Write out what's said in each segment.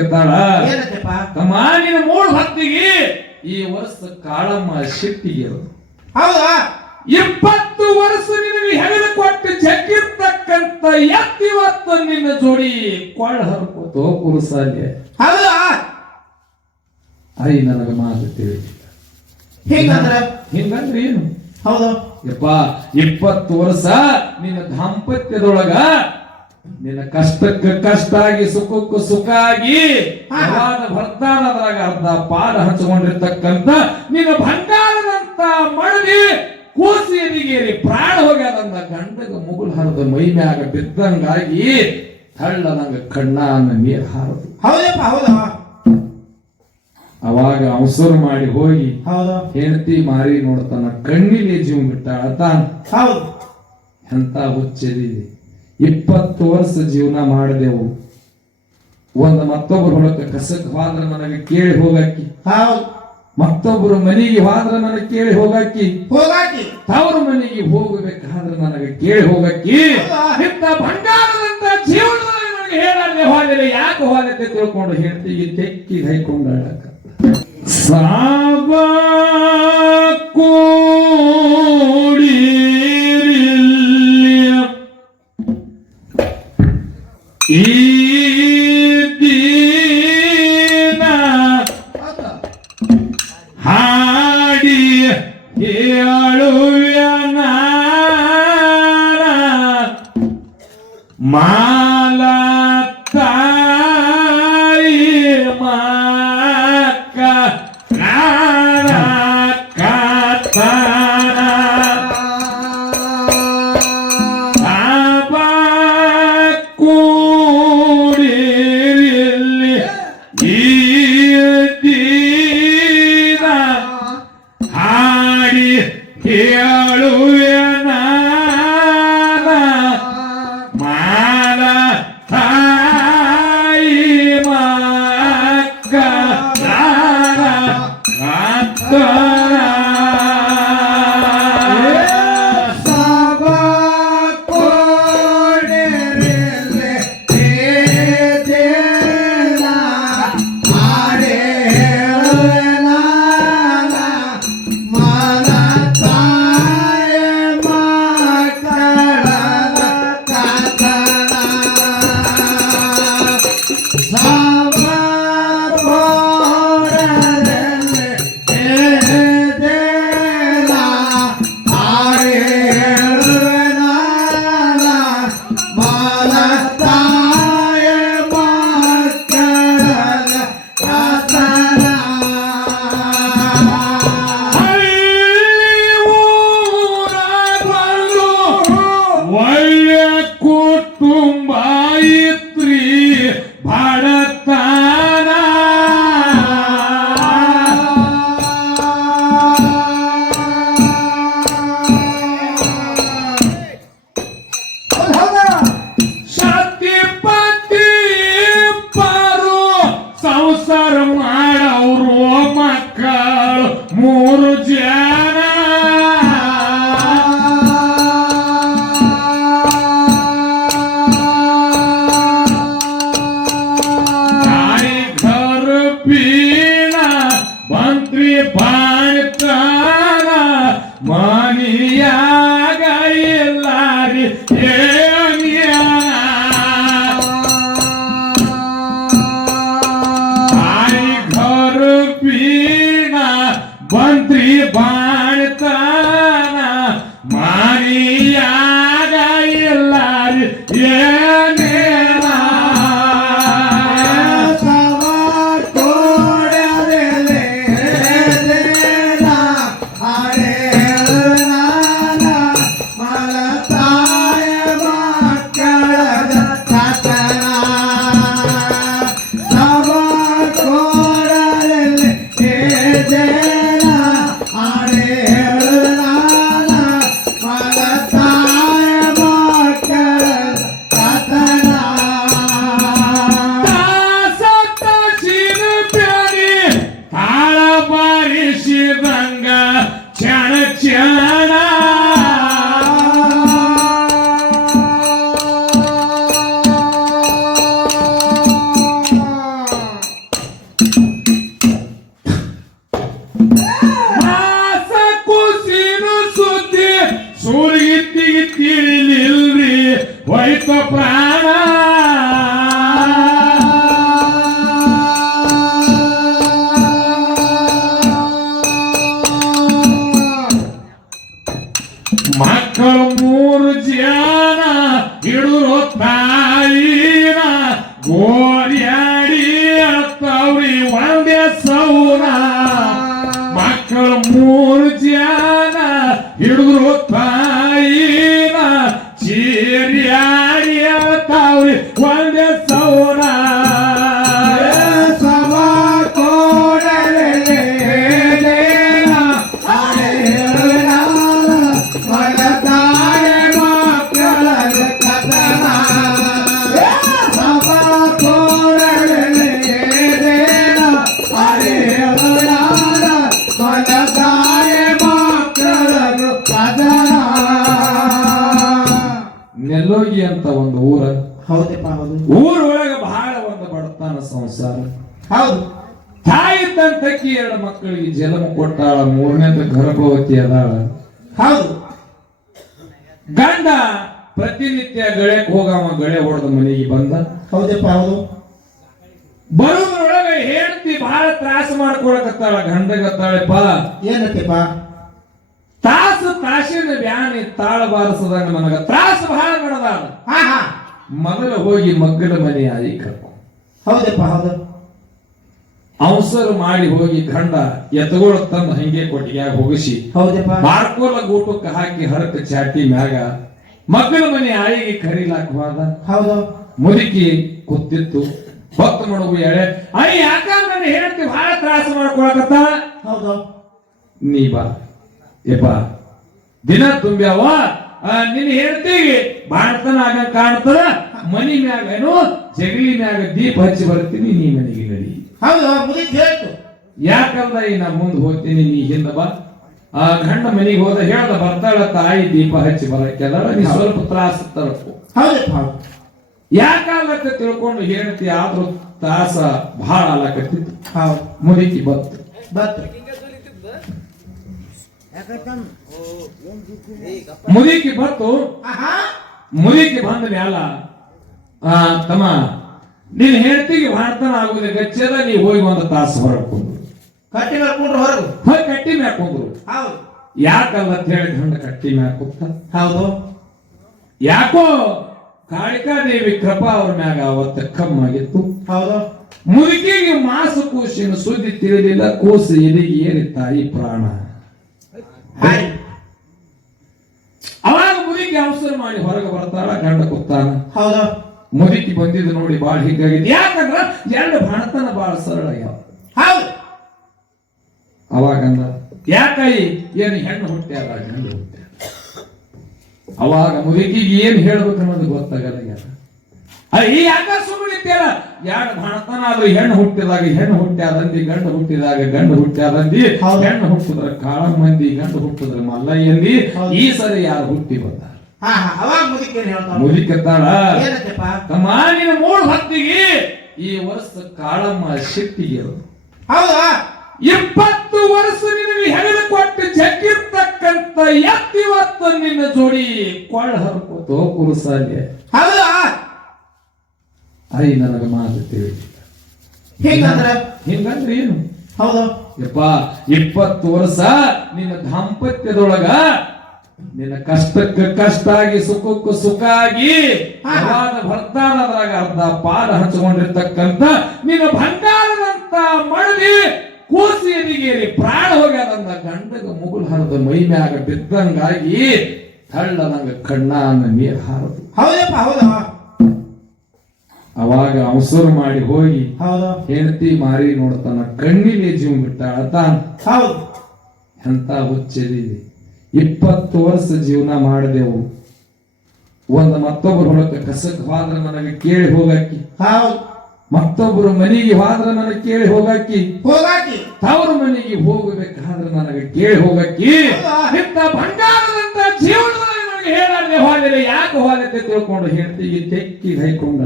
ಏನಂತಪ್ಪ? ತಮ್ಮ ನಿನ್ನ ಮೂರು ಹೊತ್ತಿಗೆ ಈ ವರ್ಷ ಕಾಳಮ್ಮ ಶೆಟ್ಟಿಗೆ ಹೌದಾ? ಇಪ್ಪತ್ತು ವರ್ಷ ನಿನಗೆ ಹೆಗಲು ಕೊಟ್ಟು ಜಗ್ಗಿರ್ತಕ್ಕಂತ ಎತ್ತಿವತ್ತು ನಿನ್ನ ಜೋಡಿ ಕೊಳ್ಳ ಹರ್ಕೋತು ಕುರುಸಾಲೆ. ಹೌದಾ? ಐ ನನಗೆ ಮಾತು ತಿಳಿದಿಲ್ಲ. ಹಿಂಗಂದ್ರ? ಹಿಂಗಂದ್ರೆ ಏನು? ಹೌದಾ. ಯಪ್ಪ ಇಪ್ಪತ್ತು ವರ್ಷ ನಿನ್ನ ದಾಂಪತ್ಯದೊಳಗ ನಿನ್ನ ಕಷ್ಟಕ್ಕೆ ಕಷ್ಟ ಆಗಿ ಸುಖಕ್ಕೂ ಸುಖ ಆಗಿ ಭರ್ತಾನದ್ರಾಗ ಯಾವಾಗ ಬರ್ತಾನ ಅದ್ರಾಗ ಅರ್ಧ ಪಾದ ಹಚ್ಚಿಕೊಂಡಿರ್ತಕ್ಕಂಥ ನಿನ್ನ ಭಂಡಾರದಂತ ಮಡದಿ ಕೂಸಿಯನಿಗೇರಿ ಪ್ರಾಣ ಹೋಗ್ಯಾದಂತ ಗಂಡಗ ಮುಗುಳು ಹರಿದ ಮೈ ಮ್ಯಾಗ ಬಿದ್ದಂಗಾಗಿ ಹಳ್ಳದಂಗ ಕಣ್ಣಾನ ನೀರ್ ಹಾರದು. ಹೌದಪ್ಪ ಹೌದಾ. ಅವಾಗ ಅವಸರ ಮಾಡಿ ಹೋಗಿ ಹೌದು. ಹೆಂಡತಿ ಮಾರಿ ನೋಡ್ತಾನ ಕಣ್ಣಿಲೆ ಜೀವ ಬಿಟ್ಟಾಳ ತಾನ ಹೌದು. ಎಂತ ಹುಚ್ಚದಿದೆ. ಇಪ್ಪತ್ತು ವರ್ಷ ಜೀವನ ಮಾಡಿದೆವು. ಒಂದು ಮತ್ತೊಬ್ಬರು ಹೊಡಕ ಕಸಕ್ ಹೋದ್ರ ನನಗೆ ಕೇಳಿ ಹೋಗಾಕಿ. ಮತ್ತೊಬ್ರು ಮತ್ತೊಬ್ಬರು ಮನೆಗೆ ಹೋದ್ರ ನನಗೆ ಕೇಳಿ ಹೋಗಾಕಿ. ಹೋಗಾಕಿ. ತವ್ರ ಮನೆಗೆ ಹೋಗಬೇಕಾದ್ರೆ ನನಗೆ ಕೇಳಿ ಹೋಗಾಕಿ. ಇಂಥ ಬಂಗಾರದಂತ ಜೀವನದಲ್ಲಿ ನನಗೆ ಹೇಳಲ್ಲೇ ಹೋದರೆ ಯಾಕೆ ಹೋಗತ್ತೆ ತಿಳ್ಕೊಂಡು ಹೇಳ್ತೀವಿ ತೆಕ್ಕಿ ಹೈಕೊಂಡಾಡಕ ಸಾಬ ఈడుగురు ತ್ರಾಸ ಮಾಡ್ಕೊಳಕತ್ತಾಳ ಗಂಡಗತ್ತಾಳೆಪ್ಪ ಏನತ್ತಪ್ಪ? ತಾಸು ತಾಸಿನ ಬ್ಯಾನಿ ತಾಳ ಬಾರಿಸದ ನನಗ ತ್ರಾಸ ಬಹಳ ಗಣದಾಳ ಮೊದಲು ಹೋಗಿ ಮಗ್ಗಲ ಮನೆ ಆಗಿ ಕರ್ಕೊ. ಹೌದಪ್ಪ ಹೌದು. ಅವಸರು ಮಾಡಿ ಹೋಗಿ ಗಂಡ ಎತ್ತಗೋಳ ತಂದು ಹಂಗೆ ಕೊಟ್ಟಿಗೆ ಹೋಗಿಸಿ ಹೌದಪ್ಪ. ಬಾರ್ಕೋಲ ಗೂಟಕ್ಕೆ ಹಾಕಿ ಹರಕ ಚಾಟಿ ಮ್ಯಾಗ ಮಕ್ಕಳ ಮನೆ ಆಯಿಗೆ ಕರಿಲಾಕ ಹೋದ. ಹೌದು. ಮುದುಕಿ ಕೂತಿತ್ತು ಹೊತ್ತು ಮಡಗು ಎಳೆ ಅಯ್ಯ ಯಾಕ ನನ್ನ ಹೇಳ್ತಿ ಬಹಳ ತ್ರಾಸ ಮಾಡ್ಕೊಳಕತ್ತ? ಹೌದು. ನೀ ಬಾ. ಏಪ ದಿನ ತುಂಬ್ಯಾವ? ನಿನ್ನ ಹೇಳ್ತೀವಿ ಬಾಣತನ ಆಗ ಕಾಣ್ತದ? ಮನಿ ಮ್ಯಾಗ ಏನು? ಜಗಲಿ ಮ್ಯಾಗ ದೀಪ ಹಚ್ಚಿ ಬರ್ತೀನಿ ನೀ ಮನೆಗೆ ನಡಿ. ಹೌದು ಮುಗಿದ್ ಹೇಳ್ತು ಯಾಕಂದ್ರೆ ಈ ನಾ ಮುಂದ್ ಹೋಗ್ತೀನಿ ನೀ ಹಿಂದ ಬಾ. ಆ ಗಂಡ ಮನೆಗೆ ಹೋದ ಹೇಳ್ದ ಬರ್ತಾಳ ತಾಯಿ ದೀಪ ಹಚ್ಚಿ ಬರಕ್ಕೆಲ್ಲ ನೀ ಸ್ವಲ್ಪ ತ್ರಾಸ ತರಬೇಕು ಹೌದಪ್ಪ ಹೌದು ಯಾಕಾಗತ್ತೆ ತಿಳ್ಕೊಂಡು ಹೇಳ್ತಿ ಆದ್ರೂ ತಾಸ ಬಹಳ ಆಲಕತ್ತಿತ್ತು ಮುದುಕಿ ಬತ್ತು ಬತ್ತು ಮುದುಕಿ ಬತ್ತು ಮುದುಕಿ ಬಂದ ಮ್ಯಾಲ ಆ ತಮ್ಮ ನೀನ್ ಹೇಳ್ತಿಗೆ ಮಾಡ್ತಾನ ಆಗುದಿಲ್ಲ ಗಚ್ಚದ ನೀ ಹೋಗಿ ಒಂದು ತಾಸು ಹೊರಕೊಂಡ್ರು ಕಟ್ಟಿ ಹಾಕೊಂಡ್ರು ಹೊರ ಹೋಗಿ ಕಟ್ಟಿ ಮ್ಯಾಕ್ ಹೋಗ್ರು ಹೌದು. ಯಾಕಲ್ಲ ಅಂತ ಹೇಳಿ ಹಂಗ ಕಟ್ಟಿ ಮ್ಯಾಕ್ ಹೋಗ್ತ ಹೌದು. ಯಾಕೋ ಕಾಳಿಕಾದೇವಿ ಕೃಪಾ ಅವ್ರ ಮ್ಯಾಗ ಅವತ್ತ ಕಮ್ಮಾಗಿತ್ತು ಹೌದಾ? ಮುದುಕಿಗೆ ಮಾಸ ಕೂಸಿನ ಸುದ್ದಿ ತಿಳಿದಿಲ್ಲ ಕೂಸು ಎದಿಗೆ ಏರಿ ತಾಯಿ ಪ್ರಾಣ? ಅವಾಗ ಮುದುಕಿ ಅವಸರ ಮಾಡಿ ಹೊರಗೆ ಬರ್ತಾಳ ಗಂಡ ಕೂತಾನ. ಹೌದಾ? ಮುದುಕಿ ಬಂದಿದ್ದು ನೋಡಿ ಬಾಳ ಹೀಗಾಗಿದೆ. ಯಾಕಂದ್ರ ಎರಡು ಬಣತನ ಬಾಳ ಸರಳ ಆಗ್ಯಾವ. ಹೌದು. ಅವಾಗಂದ ಯಾಕಾಯಿ ಏನು ಹೆಣ್ಣು ಹುಟ್ಟ್ಯಾರ ಗಂಡು ಅವಾಗ ಮುದುಕಿಗೆ ಏನ್ ಹೇಳ್ಬೇಕು ಅನ್ನೋದು ಗೊತ್ತಾಗಲ್ಲ ಈ ಯಾಕ ಸುಮ್ಮನಿತ್ಯಾರ ಯಾರು ಭಾಣತನ ಆದ್ರೆ ಹೆಣ್ಣು ಹುಟ್ಟಿದಾಗ ಹೆಣ್ಣು ಹುಟ್ಟ್ಯಾದಂದಿ ಗಂಡು ಹುಟ್ಟಿದಾಗ ಗಂಡು ಹುಟ್ಟ್ಯಾದಂದಿ. ಹೆಣ್ಣು ಹುಟ್ಟಿದ್ರ ಕಾಳ ಮಂದಿ ಗಂಡು ಹುಟ್ಟಿದ್ರ ಮಲ್ಲಯ್ಯಂದಿ ಹೌದು. ಈ ಸರಿ ಯಾರು ಹುಟ್ಟಿ ಬಂದ ಮುದುಕಿರ್ತಾಳ ತಮ್ಮ ನಿನ್ನ ಮೂರು ಹೊತ್ತಿಗೆ ಈ ವರ್ಷ ಕಾಳಮ್ಮ ಶಕ್ತಿಗೆ ಇಪ್ಪತ್ತು ವರ್ಷ ನಿನಗೆ ಹೆಗಲು ಕೊಟ್ಟು ಜಗ್ಗಿರ್ತಕ್ಕಂತ ಎತ್ತಿವತ್ತು ನಿನ್ನ ಜೋಡಿ ಕೊಳ್ಳ ಹರ್ಕೋತು ಕುರುಸಾಗೆ ಹೌದಾ? ಐ ನನಗ ಮಾತು ತಿಳಿದಿಲ್ಲ. ಹಿಂಗಂದ್ರ? ಹಿಂಗಂದ್ರೆ ಏನು? ಹೌದು. ಯಪ್ಪ ಇಪ್ಪತ್ತು ವರ್ಷ ನಿನ್ನ ದಾಂಪತ್ಯದೊಳಗ ನಿನ್ನ ಕಷ್ಟಕ್ಕೆ ಕಷ್ಟ ಆಗಿ ಸುಖಕ್ಕೆ ಸುಖ ಆಗಿ ಬರ್ತಾನದ್ರಾಗ ಅರ್ಧ ಪಾದ ಹಂಚಿಕೊಂಡಿರ್ತಕ್ಕಂತ ನಿನ್ನ ಭಂಡಾರದಂತ ಮಡದಿ ಕೂಸಿ ಎದಿಗೇರಿ ಪ್ರಾಣ ಹೋಗ್ಯಾದಂದ ಗಂಡಗ ಮುಗುಲ್ ಹರದ ಮೈ ಮ್ಯಾಗ ಬಿದ್ದಂಗಾಗಿ ಕಣ್ಣ ಕಣ್ಣಾನ ನೀರ್ ಹಾರದು. ಹೌದಪ್ಪ ಹೌದಾ. ಅವಾಗ ಅವಸರು ಮಾಡಿ ಹೋಗಿ ಹೆಂಡತಿ ಮಾರಿ ನೋಡ್ತಾನ ಕಣ್ಣಿಗೆ ಜೀವ ಬಿಟ್ಟಾಳ ತಾನ. ಹೌದು. ಎಂತ ಹುಚ್ಚದಿದೆ ಇಪ್ಪತ್ತು ವರ್ಷ ಜೀವನ ಮಾಡಿದೆವು. ಒಂದು ಮತ್ತೊಬ್ಬರು ಹೊಲಕ್ಕೆ ಕಸಕ್ ಹೋದ್ರೆ ನನಗೆ ಕೇಳಿ ಹೋಗಕ್ಕೆ. ಹೌದು. ಮತ್ತೊಬ್ಬರು ಮನೆಗೆ ಹೋದ್ರೆ ನನಗೆ ಕೇಳಿ ಹೋಗಾಕಿ. ಹೋಗಾಕಿ. ತವರು ಮನೆಗೆ ಹೋಗಬೇಕಾದ್ರೆ ನನಗೆ ಕೇಳಿ ಹೋಗಾಕಿ. ಇಂಥ ಬಂಗಾರದಂತ ಜೀವನದಲ್ಲಿ ನನಗೆ ಯಾಕೆ ಹೋಗತ್ತೆ ತಿಳ್ಕೊಂಡು ಹೇಳ್ತೀವಿ ತೆಕ್ಕಿ ಹೈಕೊಂಡು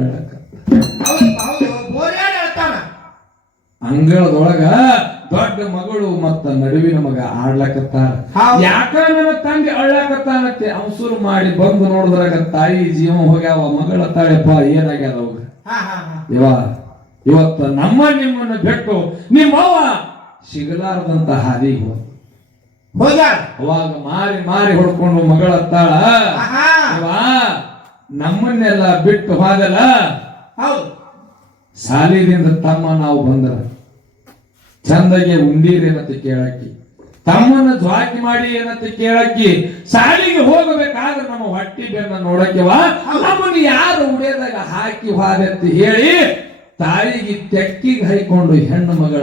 ಅಂಗಳದೊಳಗ ದೊಡ್ಡ ಮಗಳು ಮತ್ತ ನಡುವಿನ ಮಗ ಆಡ್ಲಕತ್ತಾರ. ನನ್ನ ತಂಗಿ ಅಳ್ಳಾಕತ್ತಾನತ್ತೆ ಅವಸರು ಮಾಡಿ ಬಂದು ನೋಡಿದ್ರಾಗ ತಾಯಿ ಜೀವ ಹೋಗ್ಯಾವ ಮಗಳ ತಾಳೆಪ್ಪ ಏನಾಗ್ಯಾದ ಹಾ ಇವ ಇವತ್ತು ನಮ್ಮ ನಿಮ್ಮನ್ನು ಬಿಟ್ಟು ನಿಮ್ಮವ್ವ ಸಿಗಲಾರದಂತ ಹಾದಿಗೆ ಹೋದ ಹೋಗ್ಯಾಳ ಅವಾಗ ಮಾರಿ ಮಾರಿ ಹೊಡ್ಕೊಂಡು ಮಗಳ ತಾಳ ನಮ್ಮನ್ನೆಲ್ಲ ಬಿಟ್ಟು ಹೋದಲ್ಲ? ಹೌದು. ಸಾಲಿದಿಂದ ತಮ್ಮ ನಾವು ಬಂದರ. ಚಂದಗೆ ಉಂಡೀರಿ ಮತ್ತೆ ಕೇಳಕ್ಕಿ. ತಮ್ಮನ್ನ ಜ್ವಾಕಿ ಮಾಡಿ ಏನಂತ ಕೇಳಕ್ಕಿ ಸಾಲಿಗೆ ಹೋಗಬೇಕಾದ್ರೆ ನಮ್ಮ ಹೊಟ್ಟಿ ಬೆನ್ನ ನೋಡಕ್ಕೆ ನಮ್ಮನ್ನ ಯಾರು ಉಡಿಯದಾಗ ಹಾಕಿ ಅಂತ ಹೇಳಿ ತಾಯಿಗೆ ತೆಕ್ಕಿಗೆ ಹೈಕೊಂಡು ಹೆಣ್ಣು ಮಗಳ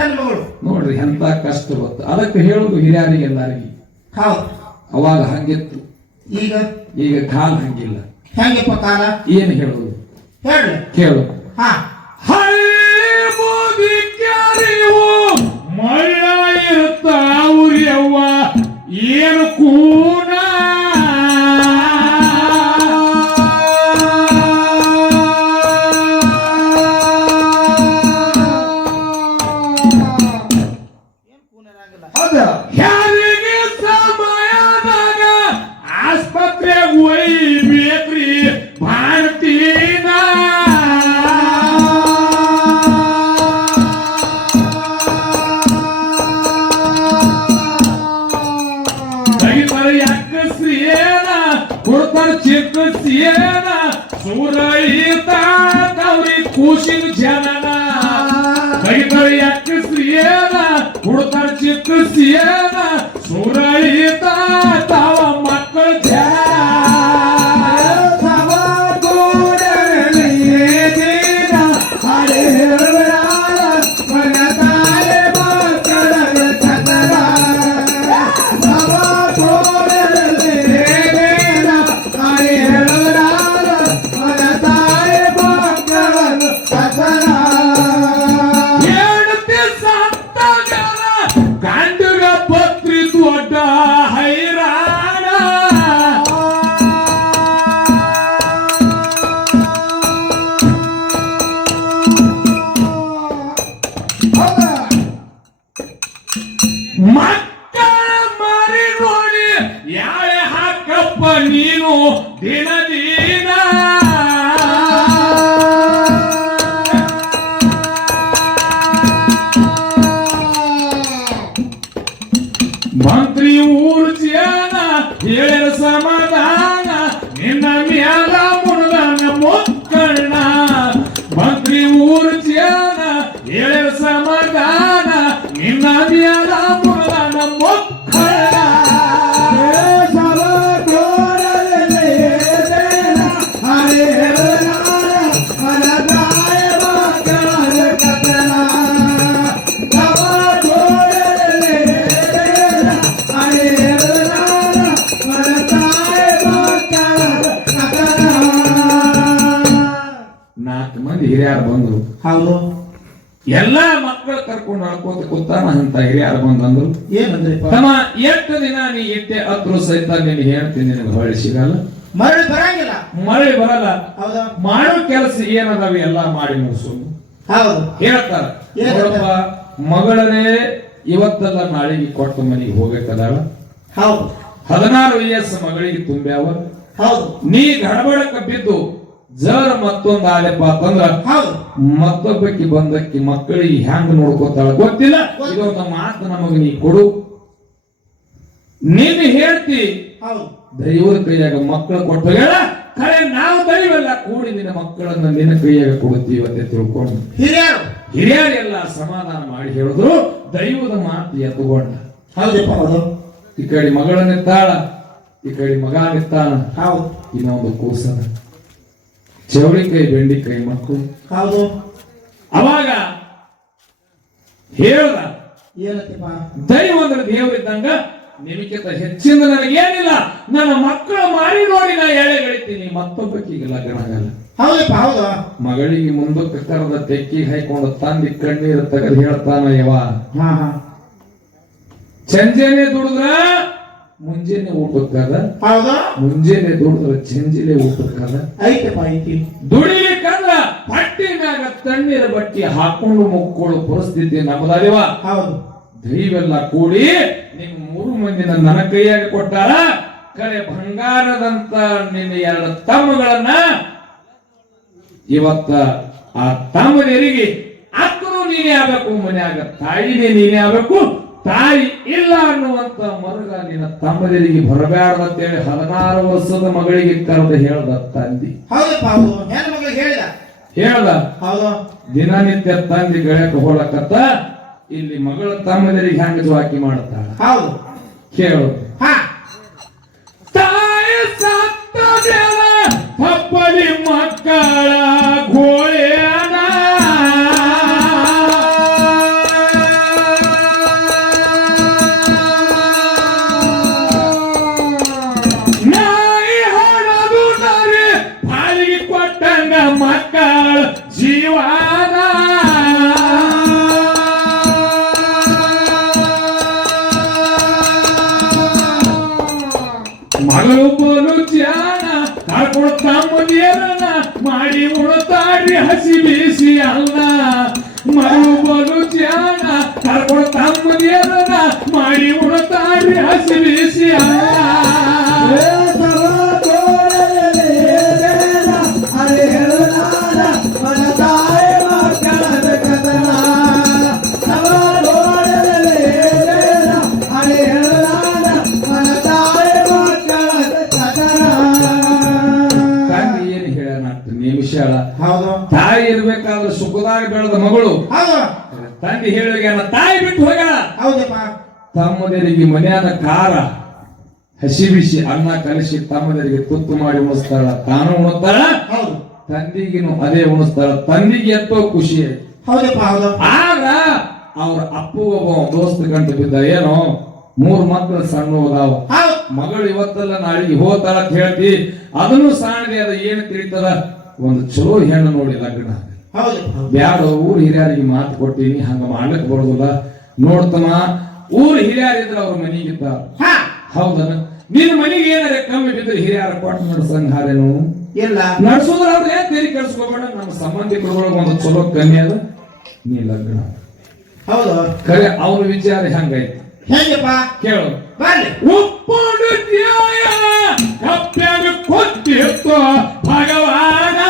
ಹೆಣ್ಣು ನೋಡ್ರಿ ಎಂತ ಕಷ್ಟ ಗೊತ್ತು. ಅದಕ್ಕೆ ಹೇಳುದು ಹಿರಿಯರಿಗೆ ಎಲ್ಲರಿಗೆ. ಅವಾಗ ಹಂಗಿತ್ತು. ಈಗ? ಈಗ ಕಾಲ್ ಹಂಗಿಲ್ಲ. ಹೆಂಗಪ್ಪ ಕಾಲ? ಏನ್ ಹೇಳುದು? ಹೇಳು. ಕೇಳು. ಹಾ. ಮುದಿಕ್ಯಾರಿವು ನಾಲ್ಕು ಮಂದಿ ಹಿರಿಯರು ಬಂದ್ರು. ಹೌದು. ಎಲ್ಲಾ ಮಕ್ಕಳು ಕರ್ಕೊಂಡು ಹಾಕೋತ ಕೂತಾನ ಅಂತ ಹಿರಿಯರು ಬಂದಂದ್ರು. ತಮ್ಮ ಎಷ್ಟು ದಿನ ನೀ ಇಟ್ಟೆ ಅದ್ರು ಸಹಿತ ನಿನ್ ಹೇಳ್ತೀನಿ ನಿನಗೆ ಹೊಳಿ ಸಿಗಲ್ಲ. ಮರಳಿ ಬರಂಗಿಲ್ಲ. ಮರಳಿ ಬರಲ್ಲ. ಮಾಡೋ ಕೆಲಸ ಏನದಾವ ಎಲ್ಲ ಮಾಡಿ ಮುಗಿಸು. ಹೌದು. ಹೇಳ್ತಾರ. ಮಗಳನೇ ಇವತ್ತಲ್ಲ ನಾಳಿಗೆ ಕೊಟ್ಟ ಮನೆಗೆ ಹೋಗ್ಬೇಕಲ್ಲ ಹೌದು. ಹದಿನಾರು ವಯಸ್ಸು ಮಗಳಿಗೆ ತುಂಬ್ಯಾವ. ಹೌದು. ನೀ ಗಡಬಡಕ ಬಿದ್ದು ಜರ ಮತ್ತೊಂದು ಆಲೆಪ್ಪ ಅಂತಂದ್ರ ಮತ್ತೊಬ್ಬಕ್ಕೆ ಬಂದಕ್ಕೆ ಮಕ್ಕಳಿಗೆ ಹ್ಯಾಂಗ ನೋಡ್ಕೋತಾಳ ಗೊತ್ತಿಲ್ಲ? ಇದೊಂದು ಮಾತು ನಮಗ ನೀ ಕೊಡು. ನೀನು ಹೇಳ್ತಿ ದೈವದ ಕೈಯಾಗ ಮಕ್ಕಳು ಕೊಟ್ಟು ಹೇಳ ಕರೆ ನಾವು ದೈವಲ್ಲ ಕೂಡಿ ನಿನ್ನ ಮಕ್ಕಳನ್ನ ನಿನ್ನ ಕೈಯಾಗ ಕೊಡುತ್ತೀವಿ ಅಂತ ತಿಳ್ಕೊಂಡು. ಹಿರಿಯರು. ಹಿರಿಯರೆಲ್ಲ ಸಮಾಧಾನ ಮಾಡಿ ಹೇಳಿದ್ರು ದೈವದ ಮಾತು ಎತ್ತುಕೊಂಡ ಹೌದಪ್ಪ ಹೌದು. ಈ ಕಡೆ ಮಗಳನ್ನಿತ್ತಾಳ ಈ ಕಡೆ ಮಗ ನಿತ್ತಾನ ಹೌದು. ಇನ್ನೊಂದು ಕೂಸನ. ಚೌಳಿಕಾಯಿ ಬೆಂಡಿಕಾಯಿ ಮಕ್ಕಳು. ಹೌದು. ಅವಾಗ ಹೇಳ ದೈವ ಅಂದ್ರೆ ದೇವರಿದ್ದಂಗ ನಿಮಗಿಂತ ಹೆಚ್ಚಿನ ನನಗೇನಿಲ್ಲ ನನ್ನ ಮಕ್ಕಳು ಮಾರಿ ನೋಡಿ ನಾ ಎಳೆ ಬೆಳಿತೀನಿ ಮತ್ತೊಬ್ಬಕ್ಕಿಗೆ ಲಗ್ನ ಆಗಲ್ಲ. ಹೌದಪ್ಪ ಹೌದ. ಮಗಳಿಗೆ ಮುಂದಕ್ಕೆ ಕರೆದ ತೆಕ್ಕಿ ಹಾಕೊಂಡು ತಂದಿ ಕಣ್ಣೀರು ತೆಗೆದು ಹೇಳ್ತಾನ ಯವ ಹಾ ಹಾ. ಚಂಜೆನೆ ದುಡಿದ್ರ ಮುಂಜಾನೆ ಹೋಗ್ಬೇಕಾದ ಹೌದಾ? ಮುಂಜಾನೆ ದುಡಿದ್ರ ಚಂಜಿಲೆ ಹೋಗ್ಬೇಕಾದ ಐತಪ್ಪ ಐತಿ. ದುಡಿಲಿಕ್ಕಂದ್ರ ಬಟ್ಟೆ ಮ್ಯಾಗ ತಣ್ಣೀರ ಬಟ್ಟಿ ಹಾಕೊಂಡು ಮುಕ್ಕೊಳ್ಳೋ ಪರಿಸ್ಥಿತಿ ನಮ್ಮದಲ್ವ ಹೌದು. ದೈವೆಲ್ಲ ಕೂಡಿ ನಿಮ್ ಮೂರು ಮಂದಿನ ನನ್ನ ಕೈಯಾಗಿ ಕೊಟ್ಟಾರ. ಕರೆ ಬಂಗಾರದಂತ ನಿನ್ನ ಎರಡು ತಮ್ಮಗಳನ್ನ ಇವತ್ತ ಆ ತಮ್ಮನಿಗೆ ಅಕ್ಕನು ನೀನೇ ಆಗ್ಬೇಕು ಮನ್ಯಾಗ ತಾಯಿನೇ ನೀನೇ ಆಗ್ಬೇಕು. ತಾಯಿ ಇಲ್ಲ ಅನ್ನುವಂತ ಮರುಗ ನಿನ್ನ ಅಂತ ಬರಬ್ಯಾರ್ದಂತೇಳಿ ಹದಿನಾರು ವರ್ಷದ ಮಗಳಿಗೆ ಕರೆದು ಹೇಳ್ದ ತಂದಿ. ಹೌದಪ್ಪ ಹೌದು ಹೆಣ್ಣು ಮಗಳಿಗೆ ಹೇಳಿದ? ಹೇಳ್ದ? ಹೌದು. ದಿನನಿತ್ಯ ತಂದಿ ಗಳಕ್ಕೆ ಹೋಗಕತ್ತ ಇಲ್ಲಿ ಮಗಳ ತಮ್ಮದಿರಿಗೆ ಹೆಂಗ ಜವಾಕಿ ಮಾಡುತ್ತಾಳ ಹೌದು. ಕೇಳು. ಹಾ. ತಾಯಿ ಸತ್ತ ಮಕ್ಕಳ ಬೀಸಿ ಹೌದು. ತಾಯಿ ಇರ್ಬೇಕಾದ್ರೆ ಸುಖದ ಹೊಲದಾಗ ಬೆಳೆದ ಮಗಳು. ತಂದೆ ಹೇಳುವಾಗ ತಾಯಿ ಬಿಟ್ಟು ಹೋಗ್ಯಾಳ. ಹೌದಪ್ಪ. ತಮ್ಮದರಿಗೆ ಮನೆಯಾದ ಕಾರ ಹಸಿ ಬಿಸಿ ಅನ್ನ ಕಲಸಿ ತಮ್ಮದರಿಗೆ ತುತ್ತು ಮಾಡಿ ಉಣಿಸ್ತಾಳ ತಾನು ಉಣಿಸ್ತಾಳ ಹೌದು. ತಂದಿಗಿನು ಅದೇ ಉಣಿಸ್ತಾಳ ತಂದಿಗೆ ಎತ್ತೋ ಖುಷಿ ಆಗ ಅವ್ರ ಅಪ್ಪು ಒಬ್ಬ ದೋಸ್ತ ಕಂಡ ಬಿದ್ದ ಏನೋ ಮೂರ್ ಮಕ್ಕಳು ಸಣ್ಣ ಹೋದಾವ. ಮಗಳು ಇವತ್ತಲ್ಲ ನಾಳೆಗೆ ಹೋತಾಳ ಅಂತ ಹೇಳ್ತಿ. ಅದನ್ನು ಸಾಣದೆ ಅದ ಏನು ತಿಳಿತದ? ಒಂದು ಚಲೋ ಹೆಣ್ಣು ನೋಡಿ ಲಗ್ನ. ಬ್ಯಾಡ ಊರ್ ಹಿರಿಯರಿಗೆ ಮಾತು ಕೊಟ್ಟಿನಿ ಹಂಗ ಮಾಡ್ಲಿಕ್ ಬರೋದಿಲ್ಲ. ನೋಡ್ತಮ್ಮ ಊರ್ ಹಿರಿಯರಿದ್ರ ಅವ್ರ ಮನೆಗಿದ್ದ ಹೌದನ? ನಿನ್ ಮನೆಗೆ ಏನಾರ ಕಮ್ಮಿ ಬಿದ್ರೆ ಹಿರಿಯರ ಕೊಟ್ಟು ನಡ್ಸಂಗ್ ಸಂಘಾರೇನು ಇಲ್ಲ. ನಡ್ಸೋದ್ರ ಅವ್ರ ಏನ್ ತೇರಿ ಕಳ್ಸ್ಕೊಬೇಡ ನಮ್ಮ ಸಂಬಂಧಿಕರೊಳಗೆ ಒಂದು ಚಲೋ ಕಮ್ಮಿ ಅದ. ನೀ ಲಗ್ನ. ಹೌದು. ಖರೆ ಅವ್ರ ವಿಚಾರ ಹೆಂಗೈತಿ? ಹೇಗಪ್ಪ? ಕೇಳು. ಬರ್ಲಿ. ಉಪ್ಪು ಕೊಟ್ಟಿತ್ತು ಭಗವಾನ.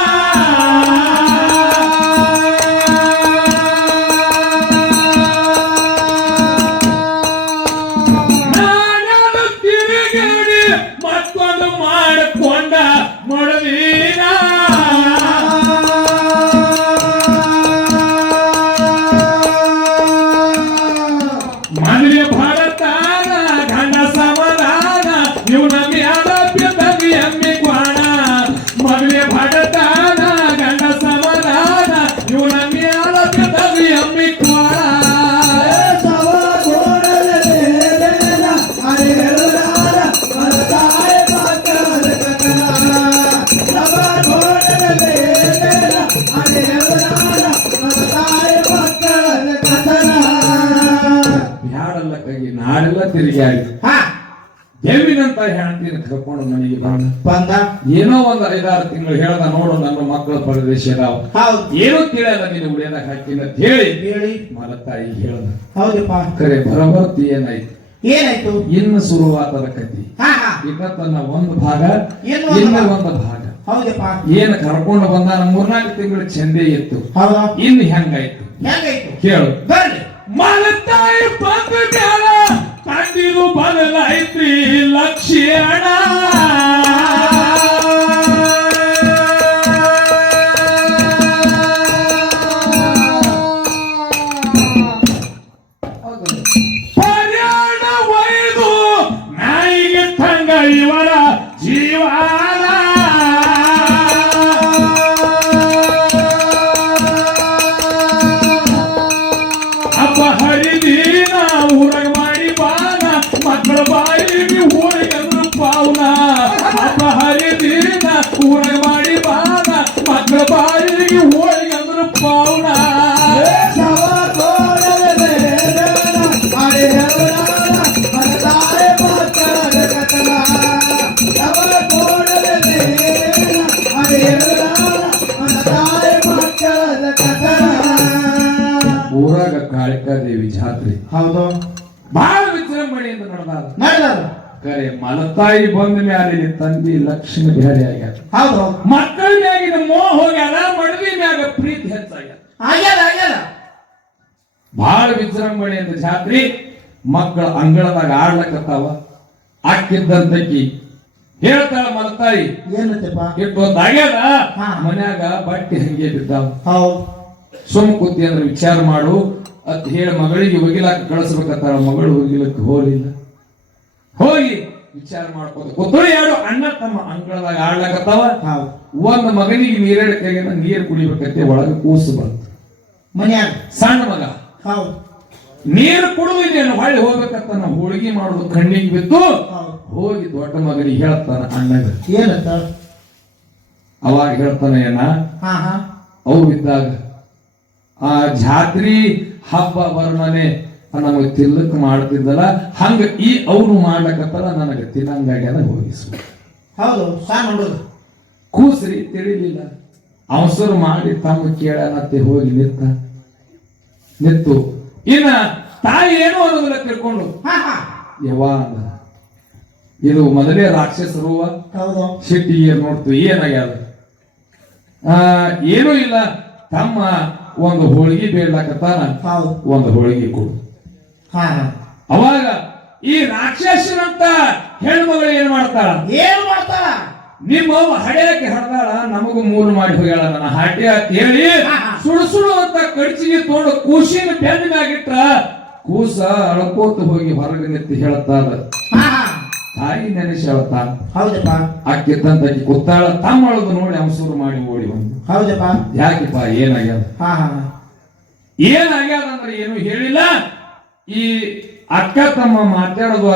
ಏನೋ ಒಂದು ಐದಾರು ತಿಂಗಳು ಹೇಳದ ನೋಡು ನನ್ನ ಮಕ್ಕಳ ಪ್ರದೇಶ ನಾವು ಏನೂ ತಿಳಿಯಲ್ಲ ನೀನು ಉಳಿಯದಾಗ ಹಾಕಿನ ಅಂತ ಹೇಳಿ ಹೇಳಿ. ಮಲತಾಯಿ ಹೇಳ್ದ. ಹೌದಪ್ಪ. ಕರೆ ಬರಬರ್ತಿ ಏನಾಯ್ತು? ಏನಾಯ್ತು? ಇನ್ನು ಶುರುವಾತದ ಕತಿ ಈಗ ತನ್ನ ಒಂದು ಭಾಗ ಇನ್ನ ಒಂದು ಇನ್ನು ಭಾಗ. ಹೌದಪ್ಪ. ಏನ್ ಕರ್ಕೊಂಡು ಬಂದ ಮೂರ್ನಾಲ್ಕು ತಿಂಗಳು ಚಂದೆ ಇತ್ತು. ಇನ್ ಇನ್ನು ಹೆಂಗಾಯ್ತು? ಹೆಂಗಾಯ್ತು? ಕೇಳು. ಬರ್ರಿ. ಮಲತಾಯಿ ಬಂದ ತಂದಿದು ಬದಲಾಯ್ತ್ರಿ ಲಕ್ಷ್ಯಣ ಮಕ್ಕಳ ಬಾಯಿಗೆ ಮಲತಾಯಿ ಬಂದ ಮ್ಯಾಲೆ ತಂದಿ ಲಕ್ಷ್ಮಿ ಬೇರೆ ಆಗ್ಯಾರ ಹೌದು. ಮಕ್ಕಳ ಮ್ಯಾಗಿನ ಮೋಹ ಹೋಗ್ಯಾರ ಮಡವಿ ಮ್ಯಾಗ ಪ್ರೀತಿ ಹೆಚ್ಚಾಗ್ಯಾರ ಆಗ್ಯಾರ ಬಹಳ ವಿಜೃಂಭಣೆ ಅಂತ ಜಾತ್ರಿ. ಮಕ್ಕಳ ಅಂಗಳದಾಗ ಆಡ್ಲಕತ್ತಾವ. ಅಕ್ಕಿದ್ದಂತಕಿ ಹೇಳ್ತಾಳ ಮಲತಾಯಿ ಏನತ್ತಪ್ಪ ಇಟ್ಟು ಆಗ್ಯಾರ. ಮನ್ಯಾಗ ಬಟ್ಟೆ ಹಂಗೆ ಬಿದ್ದಾವ. ಹೌದು. ಸುಮ್ ಕೂತಿ ಅಂದ್ರೆ ವಿಚಾರ ಮಾಡು. ಅತ್ ಹೇಳಿ ಮಗಳಿಗೆ ಒಗಿಲಾಕ ಕಳಿಸ್ಬೇಕತ್ತಾಳ. ಮಗಳು ಒಗಿಲಕ್ಕೆ ಹೋಲಿಲ್ಲ ಹೋಗಿ ವಿಚಾರ ಮಾಡ್ಕೋತ ಯಾರು ಎರಡು ಅಣ್ಣ ತಮ್ಮ ಅಂಗಳದಾಗ ಆಡ್ಲಕತ್ತಾವ? ಒಂದ್ ಮಗನಿಗೆ ನೀರೇಳ ಕೈಗಿನ ನೀರ್ ಕುಡಿಬೇಕತ್ತೆ ಒಳಗೆ ಕೂಸು ಬಂತು. ಮನ್ಯಾಗ? ಸಣ್ಣ ಮಗ. ಹೌದು. ನೀರು ಕುಡಿದು ಇನ್ನೇನು ಹೊಳ್ಳಿ ಹೋಗ್ಬೇಕಂತ ನಾವು ಹೋಳಿಗೆ ಮಾಡೋದು ಕಣ್ಣಿಗೆ ಬಿದ್ದು ಹೋಗಿ ದೊಡ್ಡ ಮಗನಿಗೆ ಹೇಳ್ತಾನ ಅಣ್ಣಗ. ಏನಂತ? ಅವಾಗ ಹೇಳ್ತಾನೆ ಏನ? ಹಾ ಹಾ. ಅವು ಇದ್ದಾಗ ಆ ಜಾತ್ರಿ ಹಬ್ಬ ವರ್ಣನೆ ನಮಗೆ ತಿಲ್ಲಕ್ ಮಾಡ್ತಿದ್ದಲ್ಲ ಹಂಗ ಈ ಅವನು ಮಾಡ್ಲಕತ್ತಲ್ಲ ನನಗೆ ತಿನ್ನಂಗಾಗ್ಯದ ಹೋಗಿಸು. ಹೌದು ನೋಡುದು. ಕೂಸ್ರಿ ತಿಳಿಲಿಲ್ಲ. ಅವಸರ ಮಾಡಿ ತಮ್ಮ ಕೇಳನತ್ತೆ ಹೋಗಿ ನಿಂತ ನಿತ್ತು. ಇನ್ನ ತಾಯಿ ಏನು ಅನ್ನೋದಿಲ್ಲ ತಿಳ್ಕೊಂಡು ಅಂದ. ಇದು ಮೊದಲೇ ರಾಕ್ಷಸರು ಹೌದು. ಸಿಟ್ಟಿಗೆ ನೋಡ್ತು ಏನಾಗ್ಯಾದ? ಏನೂ ಇಲ್ಲ. ತಮ್ಮ ಒಂದು ಹೋಳಿಗೆ ಬೇಡ್ಲಾಕತ್ತಾನ. ಒಂದು ಹೋಳಿಗೆ ಕೊಡು. ಅವಾಗ ಈ ರಾಕ್ಷಸನಂತ ಹೆಣ್ಮಗಳು ಏನ್ ಮಾಡ್ತಾಳ? ಏನ್ ಮಾಡ್ತಾಳ? ನಿಮ್ಮ ಹಡೆಯಕ್ಕೆ ಹಡ್ದಾಳ ನಮಗೂ ಮೂರು ಮಾಡಿ ಹೋಗ್ಯಾಳ ನನ್ನ ಹಾಟಿ ಅಂತ ಹೇಳಿ. ಸುಡು ಸುಡು ಅಂತ ಕಡ್ಚಿಗೆ ತೋಡು ಕೂಸಿನ ಬೆನ್ನ ಮ್ಯಾಗಿಟ್ರ ಕೂಸ ಅಳಕೋತ ಹೋಗಿ ಹೊರಗೆ ನಿಂತು ಹೇಳ್ತಾರ ಹಾ ಹಾ. ತಾಯಿ ನೆನೆಸಿ ಹೇಳ್ತಾ ಹೌದಪ್ಪ. ಅಕ್ಕಿ ತಂತ ಅಕ್ಕಿ ಕೂತಾಳ ತಮ್ಮಳದು ನೋಡಿ ಶುರು ಮಾಡಿ ಓಡಿ ಬಂದು. ಹೌದಪ್ಪ. ಯಾಕೆಪ್ಪ ಏನಾಗ್ಯದ? ಹಾ ಹಾ. ಏನಾಗ್ಯದ ಅಂದ್ರೆ ಏನು ಹೇಳಿಲ್ಲ. ಈ ಅಕ್ಕ ತಮ್ಮ ಮಾತಾಡುವ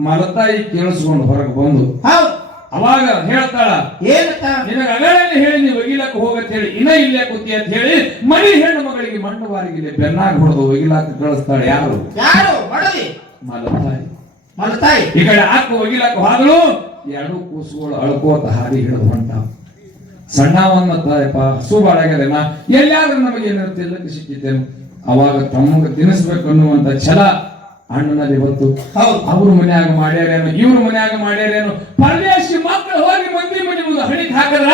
ಮಲತಾಯಿ ಕೇಳಿಸ್ಕೊಂಡು ಹೊರಗೆ ಬಂದು ಅವಾಗ ಹೇಳ್ತಾಳ ನಿನಗ ಅಗಳೇ ಹೇಳಿ ನೀವು ಒಗಿಲಕ್ಕ ಹೋಗತ್ ಹೇಳಿ ಇನ್ನ ಇಲ್ಲೇ ಕೂತಿ ಅಂತ ಹೇಳಿ ಮನಿ ಹೆಣ್ಣು ಮಗಳಿಗೆ ಮಣ್ಣು ಬಾರಿಗಿದೆ ಬೆನ್ನಾಗ ಹೊಡೆದು ಒಗಿಲಾಕ ಕಳಿಸ್ತಾಳೆ ಯಾರು? ಯಾರು? ಮಲತಾಯಿ. ಮಲತಾಯಿ. ಈ ಕಡೆ ಅಕ್ಕ ಒಗಿಲಾಕ ಹೋದಳು ಎರಡು ಕೂಸುಗಳು ಅಳ್ಕೋತ ಹಾರಿ ಹಿಡಿದು ಹೊಂಟ. ಸಣ್ಣವನ್ನ ತಾಯಪ್ಪ ಹಸು ಬಾಳಾಗ್ಯದೇನ ಎಲ್ಲಾದ್ರೂ ನಮಗೆ ಏನಿರುತ್ತೆ ಎಲ್ಲಕ್ಕೆ ಸಿಕ್ಕಿದ್ದೇನು? ಅವಾಗ ತಮ್ಮಗೆ ತಿನ್ನಿಸ್ಬೇಕು ಅನ್ನುವಂತ ಛಲ ಅಣ್ಣನಲ್ಲಿ ಬಂತು ಹೌದು. ಅವ್ರ ಮನ್ಯಾಗ ಮಾಡ್ಯಾರೇನು ಇವ್ರ ಮನ್ಯಾಗ ಮಾಡ್ಯಾರೇನು ಪರದೇಶಿ ಮಕ್ಕಳು ಹೋಗಿ ಮಂದಿ ಮನೆ ಮುಂದೆ ಹಳಿ ಹಾಕಲ್ಲ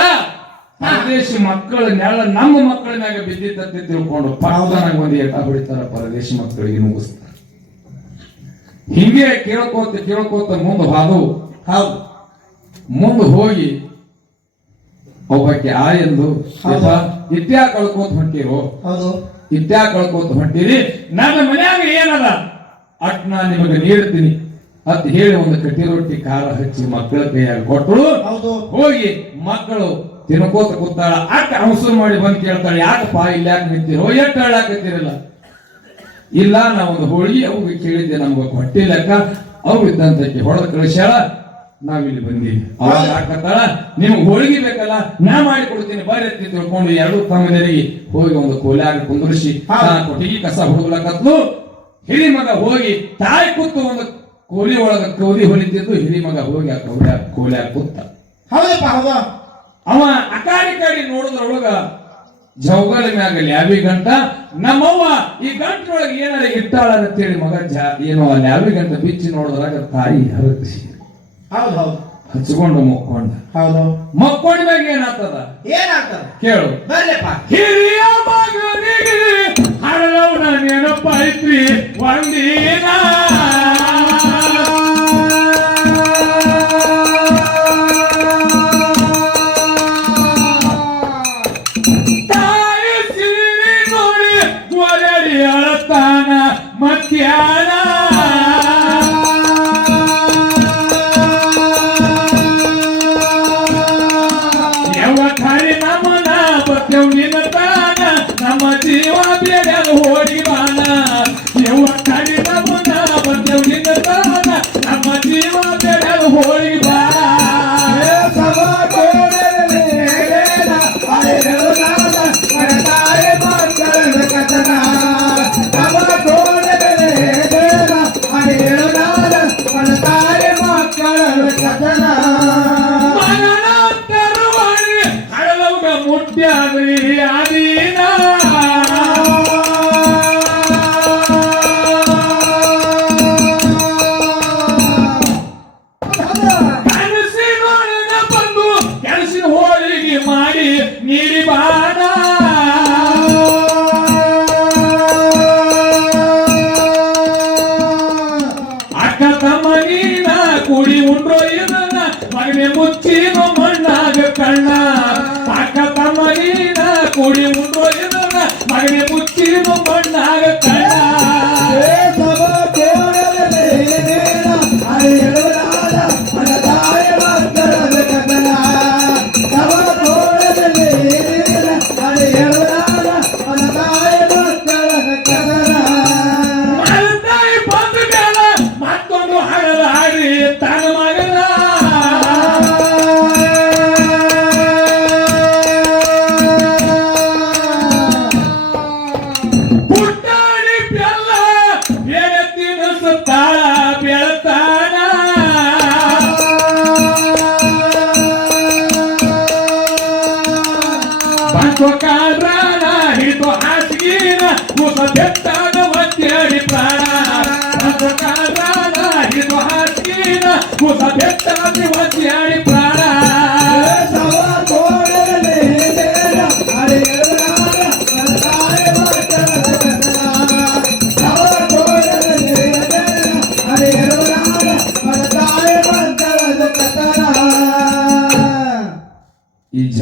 ಪರದೇಶಿ ಮಕ್ಕಳ ನೆಳ ನಮ್ಮ ಮಕ್ಕಳ ಮ್ಯಾಗ ಬಿದ್ದಿದ್ದಂತೆ ತಿಳ್ಕೊಂಡು ಪಾವನಾಗ ಒಂದು ಏಟ ಹೊಡಿತಾರ ಪರದೇಶಿ ಮಕ್ಕಳಿಗೆ ಮುಗಿಸ್ತಾರ ಹಿಂಗೆ ಕೇಳ್ಕೋತ ಕೇಳ್ಕೋತ ಮುಂದೆ ಹಾದು. ಹೌದು. ಮುಂದೆ ಹೋಗಿ ಒಬ್ಬಕ್ಕೆ ಆ ಎಂದು ಇತ್ಯಾ ಕಳ್ಕೋತ ಹೊಂಟಿರೋ? ಹೌದು. ಇತ್ಯಾ ಕಳ್ಕೋತ ಹೊಂಟೀರಿ. ನನ್ನ ಮನ್ಯಾಗ ಏನದ? ಅಟ್ ನಾ ನಿಮಗೆ ನೀಡ್ತೀನಿ. ಅಂತ ಹೇಳಿ ಒಂದು ಕಟ್ಟಿ ರೊಟ್ಟಿ ಖಾರ ಹಚ್ಚಿ ಮಕ್ಕಳ ಕೈಯಾಗ ಕೊಟ್ಟರು ಹೋಗಿ ಮಕ್ಕಳು ತಿನ್ಕೋತ ಕೂತಾಳ. ಅಟ್ ಹಂಸ ಮಾಡಿ ಬಂದು ಕೇಳ್ತಾಳೆ ಯಾಕಪ್ಪ ಇಲ್ಲಿ ಯಾಕೆ ನಿಂತಿರೋ? ಎಷ್ಟು ಹೇಳಾಕತ್ತೀರಲ್ಲ ಇಲ್ಲ ನಾ ಒಂದು ಹೋಳಿಗೆ ಅವಾಗ ಕೇಳಿದ್ದೆ ನಮ್ಗೆ ಹೊಟ್ಟಿ ಲೆಕ್ಕ ಅವ್ರು ಇದ್ದಂತಕ್ಕೆ ಹೊಡೆದ ಕಳಿಸ್ಯಾಳ. ನಾವಿಲ್ಲಿ ಬಂದಿ ಅವಾಗ ಹಾಕತ್ತಾಳ ನಿಮ್ಗೆ ಹೋಳಿಗೆ ಬೇಕಲ್ಲ ನಾ ಮಾಡಿ ಕೊಡ್ತೀನಿ ಬರ್ರಿ ಅಂತ ತಿಳ್ಕೊಂಡು ಎರಡು ತಮ್ಮದರಿಗೆ ಹೋಗಿ ಒಂದು ಕೋಲ್ಯಾಗ ಕುಂದ್ರಿಸಿ ಕೊಟ್ಟಿಗೆ ಕಸ ಹುಡುಗ್ಲಕತ್ಲು ಹಿರಿ ಮಗ ಹೋಗಿ ತಾಯಿ ಕೂತು ಒಂದು ಕೋಲಿ ಒಳಗ ಕೋಲಿ ಹೊಲಿತಿದ್ದು ಹಿರಿ ಮಗ ಹೋಗಿ ಆ ಕೋಲ್ಯಾಗ ಕೋಲ್ಯಾಗ ಕೂತ ಹೌದಪ್ಪ ಹೌದ. ಅವ ಅಕಾಡಿ ಕಾಡಿ ನೋಡಿದ್ರೊಳಗ ಜೌಗಳ ಮ್ಯಾಗ ಲ್ಯಾಬಿ ಗಂಟ ನಮ್ಮವ್ವ ಈ ಗಂಟೊಳಗೆ ಏನಾರ ಇಟ್ಟಾಳ ಅಂತೇಳಿ ಮಗ ಜಾ ಏನೋ ಲ್ಯಾಬಿ ಗಂಟ ಬಿಚ್ಚಿ ನೋಡಿದ್ರಾಗ ತಾಯಿ ಹರಸಿ ಹೌದು ಹೌದು. ಹಚ್ಕೊಂಡು ಮಕ್ಕೊಂಡ. ಹೌದು ಮಕ್ಕೊಂಡ ಮ್ಯಾಗ ಏನಾಗ್ತದ? ಏನಾಗ್ತದ? ಕೇಳು. ಬರ್ಲಪ್ಪ. ಹಿರಿಯ ಮಗನಿಗೆ ಹರಳವನ ನೆನಪೈತ್ರಿ ಒಂದಿನ.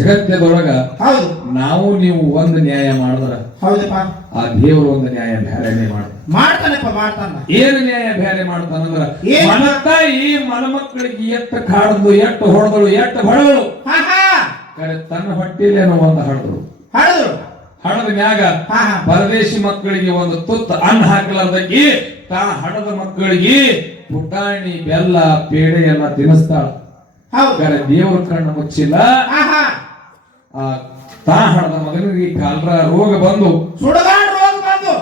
ಜಗತ್ತದೊಳಗ ಹೌದು. ನಾವು ನೀವು ಒಂದು ನ್ಯಾಯ ಮಾಡಿದ್ರ. ಹೌದಪ್ಪ. ಆ ದೇವರು ಒಂದು ನ್ಯಾಯ ಬೇರೆ ಮಾಡ್ತಾನೆ ಮಾಡ್ತಾನಪ್ಪ ಮಾಡ್ತಾನ. ಏನು ನ್ಯಾಯ ಬೇರೆ ಮಾಡ್ತಾನಂದ್ರ? ಮನತಾಯಿ ಮನ ತಾಯಿ ಮನಮಕ್ಕಳಿಗೆ ಎತ್ತ ಕಾಡ್ದು ಎಟ್ಟು ಹೊಡೆದಳು ಎಟ್ಟು ಹೊಡೆದಳು ತನ್ನ ಹೊಟ್ಟಿಲೇನೋ ಒಂದು ಹಡದ್ರು. ಹಳದ್ರು. ಹಡದ ಮ್ಯಾಗ ಪರದೇಶಿ ಮಕ್ಕಳಿಗೆ ಒಂದು ತುತ್ತ ಅನ್ನ ಹಾಕಲಾರ್ದಕ್ಕೆ ತಾ ಹಡದ ಮಕ್ಕಳಿಗೆ ಪುಟಾಣಿ ಬೆಲ್ಲ ಪೇಡೆಯನ್ನ ತಿನ್ನಿಸ್ತಾಳ. ದೇವ್ರ ಕಣ್ಣು ಮುಚ್ಚಿಲ್ಲ. ತಾ ಹಡದ ಮಗನಿಗೆ ಕಾಲ್ರ ರೋಗ ಬಂದು ಸುಡಗಾಡ ರೋಗ ಬಂದು.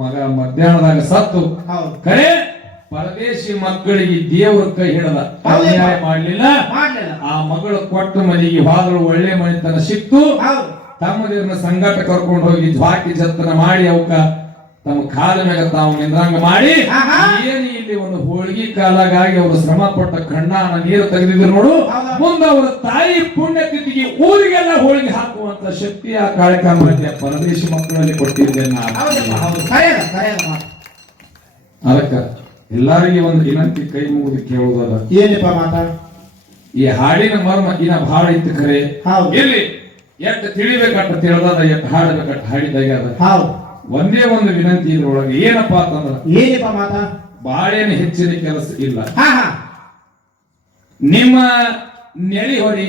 ಮಗ ಮಧ್ಯಾಹ್ನದಾಗ ಸತ್ತು. ಕರೆ ಪರದೇಶಿ ಮಕ್ಕಳಿಗೆ ದೇವ್ರ ಕೈ ಹಿಡದ. ಅನ್ಯಾಯ ಮಾಡ್ಲಿಲ್ಲ. ಆ ಮಗಳು ಕೊಟ್ಟ ಮನೆಗೆ ಹಾದಳು ಒಳ್ಳೆ ಮನೆತನ ಸಿಕ್ತು. ತಮ್ಮದಿರನ್ನ ಸಂಘಟ ಕರ್ಕೊಂಡು ಹೋಗಿ ಜ್ವಾಕಿ ಜತನ ಮಾಡಿ ಅವಕ್ಕ ತಮ್ಮ ಕಾಲ ಮೇಲೆ ತಾವು ನಿಂದ್ರಂಗ ಮಾಡಿ. ಏನು ಇಲ್ಲಿ ಒಂದು ಹೋಳಿಗೆ ಕಾಲಾಗಾಗಿ ಅವರು ಶ್ರಮ ಪಟ್ಟ ಕಣ್ಣ ನೀರು ತೆಗೆದಿದ್ರು ನೋಡು? ಮುಂದೆ ಅವರ ತಾಯಿ ಪುಣ್ಯತಿಥಿಗೆ ಊರಿಗೆಲ್ಲ ಹೋಳಿಗೆ ಹಾಕುವಂತ ಶಕ್ತಿ ಆ ಕಾರ್ಯಕ್ರಮದಲ್ಲಿ ಪರದೇಶಿ ಮಕ್ಕಳಲ್ಲಿ ಕೊಟ್ಟಿದ್ದೆ ಅದಕ್ಕ ಎಲ್ಲರಿಗೆ ಒಂದು ವಿನಂತಿ ಕೈ ಮುಗಿದು ಕೇಳುವುದಲ್ಲ. ಏನಪ್ಪ ಮಾತಾ? ಈ ಹಾಡಿನ ಮರ್ಮ ಇನ್ನ ಬಹಳ ಇತ್ತು ಕರೆ. ಎಲ್ಲಿ ಎಟ್ಟು ತಿಳಿಬೇಕಂತ ತಿಳಿದಾದ ಎಟ್ಟು ಹಾಡಬೇಕಂತ ಹಾಡಿದಾಗ ಅದ. ಹೌದು. ಒಂದೇ ಒಂದು ವಿನಂತಿ ಇದ್ರೊಳಗೆ ಏನಪ್ಪಾ ಅಂತಂದ್ರ ಏನಪ್ಪ ಮಾತ? ಬಾಳೇನು ಹೆಚ್ಚಿನ ಕೆಲಸ ಇಲ್ಲ. ಹಾ ಹಾ. ನಿಮ್ಮ ನೆಳಿ ಹೊಡಿ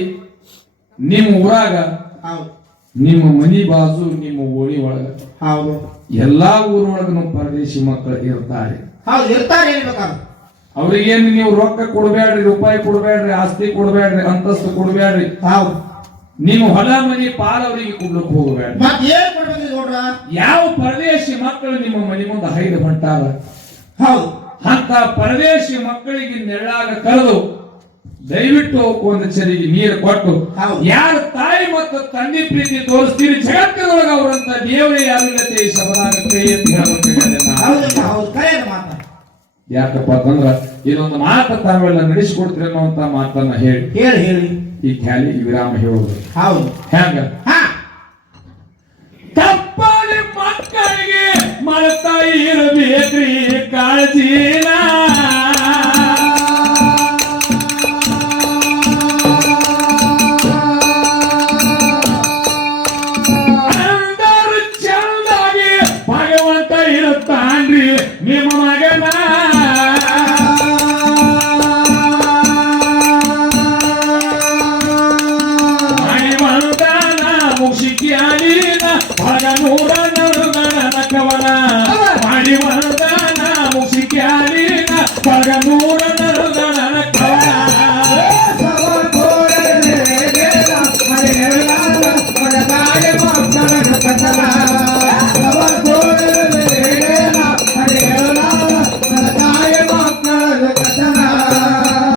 ನಿಮ್ಮ ಊರಾಗ ಹೌದು. ನಿಮ್ಮ ಮನಿ ಬಾಜು ನಿಮ್ಮ ಓಣಿ ಒಳಗ ಹೌದು. ಎಲ್ಲಾ ಊರೊಳಗನು ಪರದೇಶಿ ಮಕ್ಕಳು ಇರ್ತಾರೆ. ಹೌದು ಇರ್ತಾರೆ ಹೇಳ್ಬೇಕಾದ್ರೆ ಅವ್ರಿಗೇನು ನೀವು ರೊಕ್ಕ ಕೊಡಬೇಡ್ರಿ ರೂಪಾಯಿ ಕೊಡಬೇಡ್ರಿ ಆಸ್ತಿ ಕೊಡಬೇಡ್ರಿ ಅಂತಸ್ತು ಕೊಡಬೇಡ್ರಿ. ಹೌದು. ನಿಮ್ಮ ಹೊಲ ಮನೆ ಪಾಲವರಿಗೆ ಅವರಿಗೆ ಕೊಡ್ಲಿಕ್ಕೆ ಹೋಗಬೇಡ್ರಿ ಮತ್ ಏನ್ ಕೊಡ್ಬೇಕು ನೋಡ್ರ? ಯಾವ ಪರದೇಶಿ ಮಕ್ಕಳು ನಿಮ್ಮ ಮನೆ ಮುಂದೆ ಹೈದು ಹೊಂಟಾರ? ಹೌದು. ಅಂತ ಪರದೇಶಿ ಮಕ್ಕಳಿಗೆ ನೆರಳಾಗ ಕರೆದು ದಯವಿಟ್ಟು ಒಂದು ಚರಿಗೆ ನೀರು ಕೊಟ್ಟು. ಯಾರ ತಾಯಿ ಮತ್ತು ತಂದೆ ಪ್ರೀತಿ ತೋರಿಸ್ತೀರಿ ಜಗತ್ತಿನೊಳಗ ಅವರಂತ ದೇವರೇ ಯಾರಿಲ್ಲತೆ ಮಾತಾ ಯಾಕಪ್ಪ ಅಂತಂದ್ರ ಇದೊಂದು ಮಾತು ತಾವೆಲ್ಲ ನಡೆಸಿಕೊಡ್ತೀರಿ ಅನ್ನುವಂತ ಮಾತನ್ನ ಹೇಳಿ. ಹೇಳಿ ಹೇಳಿ. ಈ ಖ್ಯಾಲಿ ವಿರಾಮ ಹೇಳುವುದು. ಹೌದು. ಹ್ಯಾಂಗ? ತಪ್ಪಾಗಿ ಮಕ್ಕಳಿಗೆ ಮಾಡ್ತಾ ಇರಬೇಕ್ರಿ ಕಾಳಜಿ.